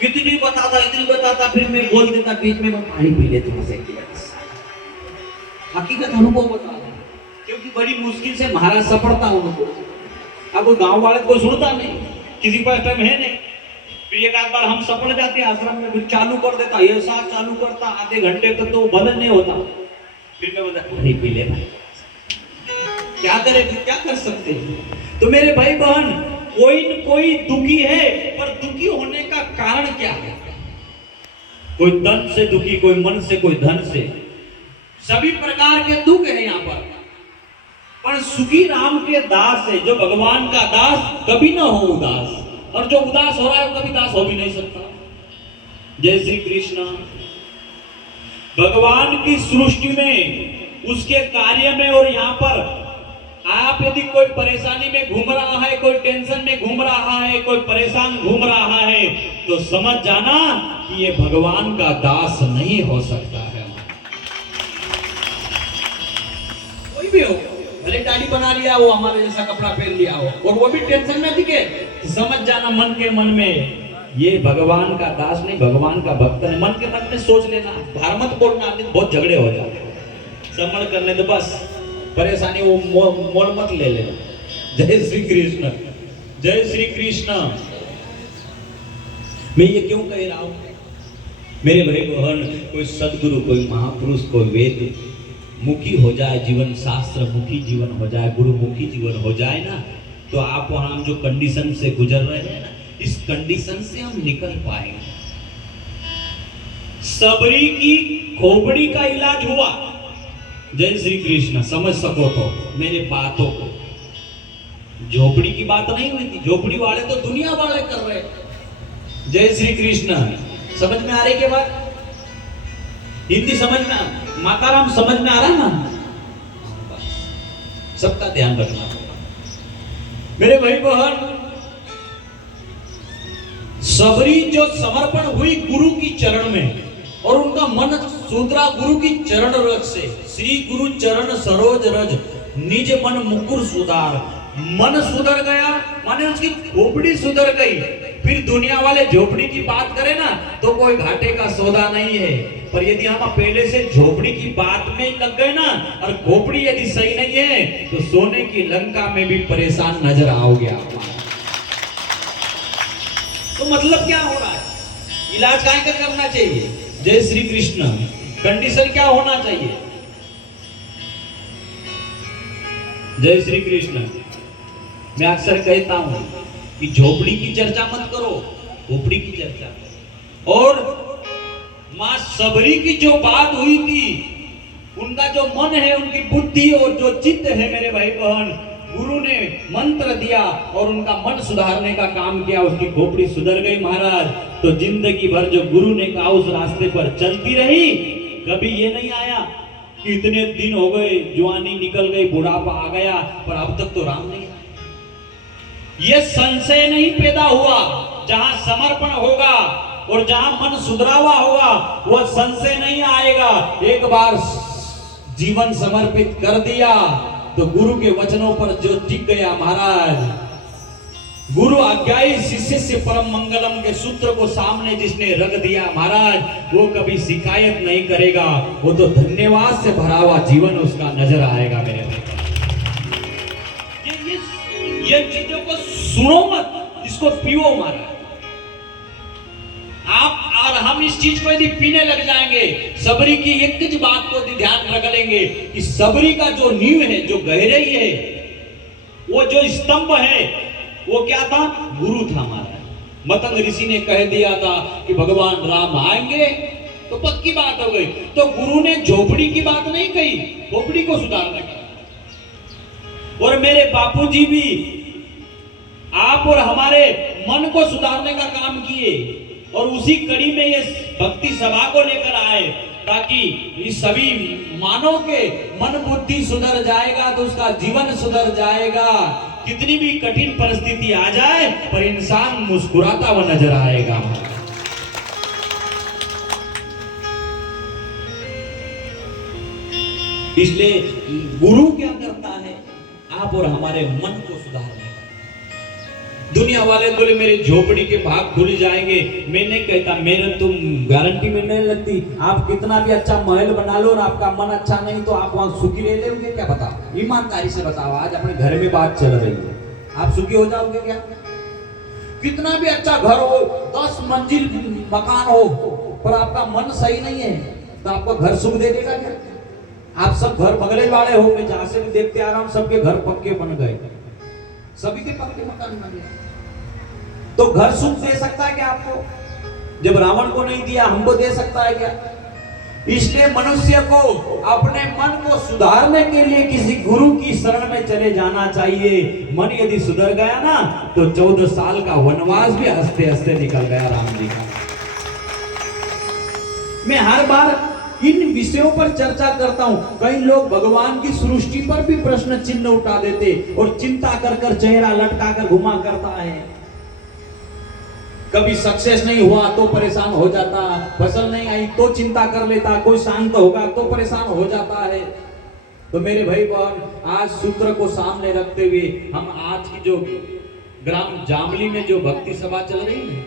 इतनी बताता फिर मैं बोल देता बीच में, मैं पानी पी लेता हूँ। हकीकत अनुभव बता रहा हूं, क्योंकि बड़ी मुश्किल से महाराज सफलता उनको। अब वो गांव वाले कोई सुनता नहीं, किसी पास टाइम है नहीं। फिर एक आध बार हम सफल जाते आश्रम में, फिर चालू कर देता, ये साथ चालू करता, आधे घंटे तक तो बदल नहीं होता। फिर मैं बोलता पानी पी ले भाई, क्या करे, क्या कर सकते हैं। तो मेरे भाई बहन, कोई न कोई दुखी है, पर दुखी होने का कारण क्या है? कोई तन से दुखी, कोई मन से, कोई धन से, सभी प्रकार के दुख है यहाँ पर सुखी राम के दास है। जो भगवान का दास कभी ना हो उदास, और जो उदास हो रहा है कभी दास हो भी नहीं सकता। जय श्री कृष्ण। भगवान की सृष्टि में, उसके कार्य में, और यहाँ पर आप यदि कोई परेशानी में घूम रहा है, कोई टेंशन में घूम रहा है, कोई परेशान घूम रहा है, तो समझ जाना कि ये भगवान का दास नहीं हो सकता है। कोई भी हो, भले दाढ़ी बना लिया हो, हमारे जैसा कपड़ा पहन लिया हो, और वो भी टेंशन में दिखे, तो समझ जाना मन के मन में ये भगवान का दास नहीं, भगवान का भक्त नहीं। मन के मन में सोच लेना, बाहर मत बोलना, बहुत झगड़े हो जाते हैं। समझ करने तो बस परेशानी वो मोल मत ले लेना। जय श्री कृष्ण, जय श्री कृष्ण। मैं ये क्यों कह रहा हूं मेरे भाई बहन, कोई सदगुरु, कोई महापुरुष, कोई वेद मुखी हो जाए, जीवन शास्त्र मुखी जीवन हो जाए, गुरुमुखी जीवन हो जाए ना, तो आप और हम जो कंडीशन से गुजर रहे हैं ना, इस कंडीशन से हम निकल पाएंगे। सबरी की खोपड़ी का इलाज हुआ। जय श्री कृष्ण। समझ सको तो मेरे बातों को, झोपड़ी की बात नहीं हुई थी, झोपड़ी वाले तो दुनिया वाले कर रहे। जय श्री कृष्ण। समझ में आ रही के बात? हिंदी समझ में, माताराम समझ में आ रहा ना? सबका ध्यान रखना होगा मेरे भाई बहन। सबरी जो समर्पण हुई गुरु की चरण में, और उनका मन सुधरा गुरु की चरण रज से। श्री गुरु चरण सरोज रज, निज मन मुकुर सुधार। मन सुधर गया माने उसकी खोपड़ी सुधर गई। फिर दुनिया वाले झोपड़ी की बात करें ना, तो कोई घाटे का सौदा नहीं है। पर यदि हम पहले से झोपड़ी की बात में लग गए ना, और खोपड़ी यदि सही नहीं है, तो सोने की लंका में भी परेशान नजर आओगे आप। तो मतलब क्या हो रहा है? इलाज क्या करना चाहिए? जय श्री कृष्ण। कंडीशन क्या होना चाहिए? जय श्री कृष्ण। मैं अक्सर कहता हूं कि झोपड़ी की चर्चा मत करो, खोपड़ी की चर्चा करो। और मां सबरी की जो बात हुई थी, उनका जो मन है, उनकी बुद्धि और जो चित्त है मेरे भाई बहन, गुरु ने मंत्र दिया और उनका मन सुधारने का काम किया, उसकी खोपड़ी सुधर गई महाराज। तो जिंदगी भर जो गुरु ने कहा उस रास्ते पर चलती रही। कभी ये नहीं आया कि इतने दिन हो गए, जवानी निकल गई, बुढ़ापा आ गया, पर अब तक तो राम नहीं आया। ये संशय नहीं पैदा हुआ। जहां समर्पण होगा और जहां मन सुधरावा होगा, वह संशय नहीं आएगा। एक बार जीवन समर्पित कर दिया तो गुरु के वचनों पर जो टिक गया महाराज, गुरु आज्ञाई शिष्य से परम मंगलम के सूत्र को सामने जिसने रख दिया महाराज, वो कभी शिकायत नहीं करेगा। वो तो धन्यवाद से भरा हुआ जीवन उसका नजर आएगा मेरे भाई। ये चीजों को सुनो मत, इसको पियो महाराज। आप और हम इस चीज को यदि पीने लग जाएंगे, सबरी की एक ही बात को ध्यान रख लेंगे कि सबरी का जो नींव है, जो गहराई है, वो जो स्तंभ है, वो क्या था? गुरु था हमारा। मतंग ऋषि ने कह दिया था कि भगवान राम आएंगे, तो पक्की बात हो गई। तो गुरु ने झोपड़ी की बात नहीं कही, खोपड़ी को सुधारने का। और मेरे बापूजी भी आप और हमारे मन को सुधारने का काम किए, और उसी कड़ी में ये भक्ति सभा को लेकर आए, ताकि इस सभी मानव के मन बुद्धि सुधर जाएगा तो उसका जीवन सुधर जाएगा। कितनी भी कठिन परिस्थिति आ जाए, पर इंसान मुस्कुराता हुआ नजर आएगा। इसलिए गुरु क्या करता है? आप और हमारे मन को सुधारने का। दुनिया वाले बोले मेरे झोपड़ी के भाग खुल जाएंगे। मैं नहीं कहता, मेरे तुम गारंटी में नहीं लगती। आप कितना भी अच्छा महल बना लो और आपका मन अच्छा नहीं तो आप वहां सुखी रह लोगे क्या? बताओ, ईमानदारी से बताओ। आज अपने घर में बात चल रही है, आप सुखी हो जाओगे क्या? कितना भी अच्छा घर हो, 10 मंजिल मकान हो, पर आपका मन सही नहीं है तो आपका घर सुख दे देगा क्या? आप सब घर बगले वाले हो, मैं जहां से भी देखते आ रहा हूं सबके घर पक्के बन गए, सभी के पक्के मकान बन गए। तो घर सुख दे सकता है क्या आपको? जब रावण को नहीं दिया, हमको दे सकता है क्या? इसलिए मनुष्य को अपने मन को सुधारने के लिए किसी गुरु की शरण में चले जाना चाहिए। मन यदि सुधर गया ना तो 14 साल का वनवास भी हंसते हंसते निकल गया राम जी का। मैं हर बार इन विषयों पर चर्चा करता हूं। कई लोग भगवान की सृष्टि पर भी प्रश्न चिन्ह उठा देते और चिंता कर कर चेहरा लटका कर घुमा करता है। कभी सक्सेस नहीं हुआ तो परेशान हो जाता, फसल नहीं आई तो चिंता कर लेता, कोई शांत होगा तो परेशान हो जाता है। तो मेरे भाई बहन, आज सूत्र को सामने रखते हुए हम आज की जो ग्राम जामली में जो भक्ति सभा चल रही है,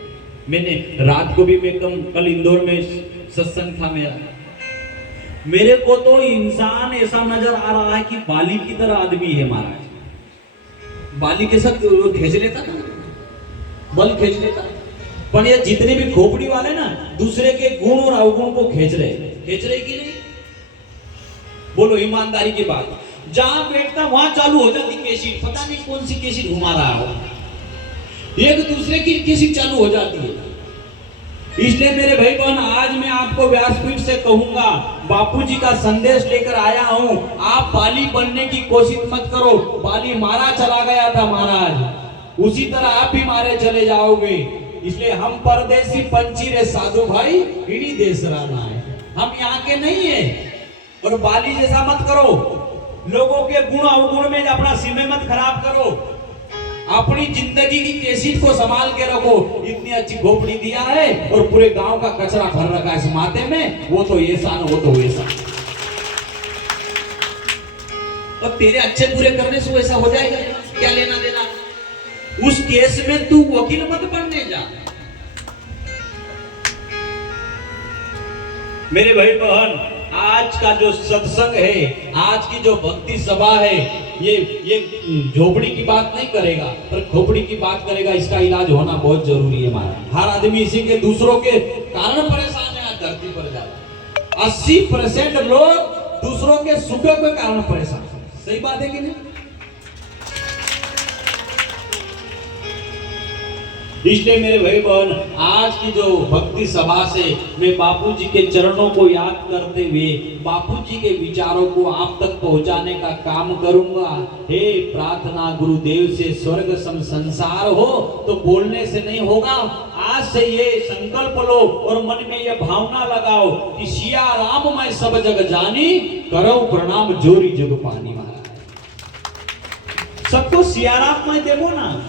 मैंने रात को भी मैं कल इंदौर में सत्संग था मेरा, मेरे को तो इंसान ऐसा नजर आ रहा है कि बाली की तरह आदमी है महाराज। बाली के साथ खींच लेता था, बल खींच लेता, पर ये जितने भी खोपड़ी वाले ना दूसरे के गुण और अवगुण को खींच रहे कि नहीं? बोलो ईमानदारी की बात। जहां बैठता वहां चालू हो जाती केसीट, पता नहीं कौन सी केसीट घुमा रहा हो, एक दूसरे की केसीट चालू हो जाती है। इसलिए मेरे भाई बहन, आज मैं आपको व्यासपीठ से कहूंगा, बापूजी का संदेश लेकर आया हूं। आप बाली बनने की कोशिश मत करो। बाली मारा चला गया था महाराज, उसी तरह आप भी मारे चले जाओगे। इसलिए हम परदेसी पंछी रे साधु भाई, इन्हीं देश रहना है, हम यहाँ के नहीं है। और बाली जैसा मत करो, लोगों के गुण अवगुण में अपना समय मत खराब करो। अपनी जिंदगी की केसीट को संभाल के रखो। इतनी अच्छी खोपड़ी दिया है और पूरे गांव का कचरा भर रखा है इस माथे में, वो तो ऐसा न वो तो वैसा। और तेरे अच्छे पूरे करने से वैसा हो जाएगा, क्या लेना देना? उस केस में तू वकील मत बनने जा। मेरे भाई बहन, आज का जो सत्संग है, आज की जो भक्ति सभा है, ये झोपड़ी की बात नहीं करेगा पर खोपड़ी की बात करेगा। इसका इलाज होना बहुत जरूरी है हमारा। हर आदमी इसी के दूसरों के कारण परेशान है धरती पर जाकर। 80% लोग दूसरों के सुखों के कारण परेशान। सही बात है कि नहीं? इसलिए मेरे भाई बहन, आज की जो भक्ति सभा से मैं बापूजी के चरणों को याद करते हुए बापूजी के विचारों को आप तक पहुंचाने का काम करूंगा। हे प्रार्थना गुरुदेव से स्वर्ग सम संसार हो, तो बोलने से नहीं होगा। आज से ये संकल्प लो और मन में ये भावना लगाओ कि सिया राम मैं सब जग जानी, करो प्रणाम जोरी जग पानी। सबको सिया राम मैं देखो ना,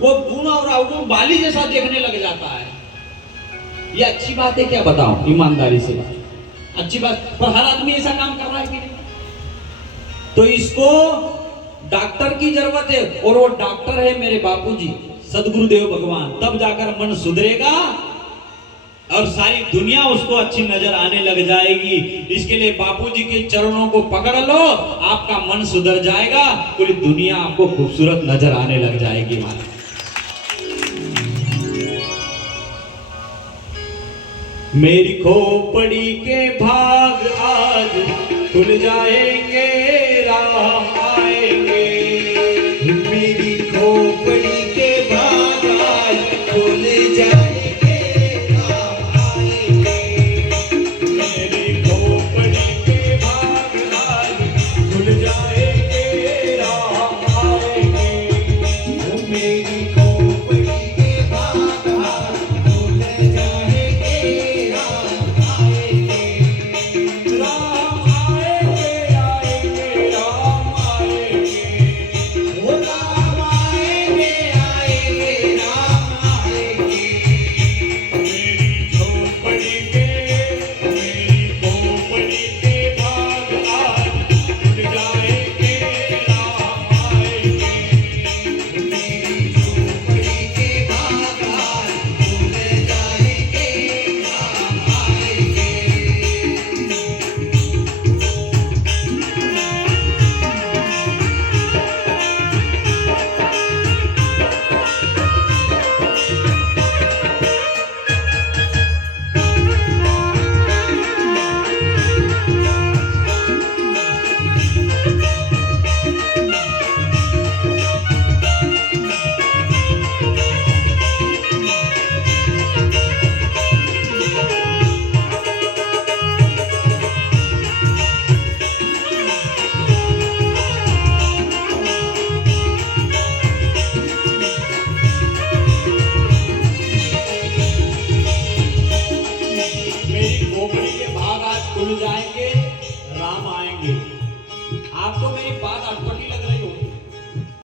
वो गुण और अवगुण बाली जैसा देखने लग जाता है। ये अच्छी बात है क्या? बताओ ईमानदारी से, अच्छी बात? पर हर आदमी ऐसा काम कर रहा है कि नहीं? तो इसको डॉक्टर की जरूरत है, और वो डॉक्टर है मेरे बापूजी सदगुरुदेव भगवान। तब जाकर मन सुधरेगा और सारी दुनिया उसको अच्छी नजर आने लग जाएगी। इसके लिए बापूजी के चरणों को पकड़ लो, आपका मन सुधर जाएगा, पूरी दुनिया आपको खूबसूरत नजर आने लग जाएगी। मेरी खोपड़ी के भाग आज खुल जाएंगे, राम आएंगे। मेरी खोपड़ी के भाग आज खुल जाएंगे।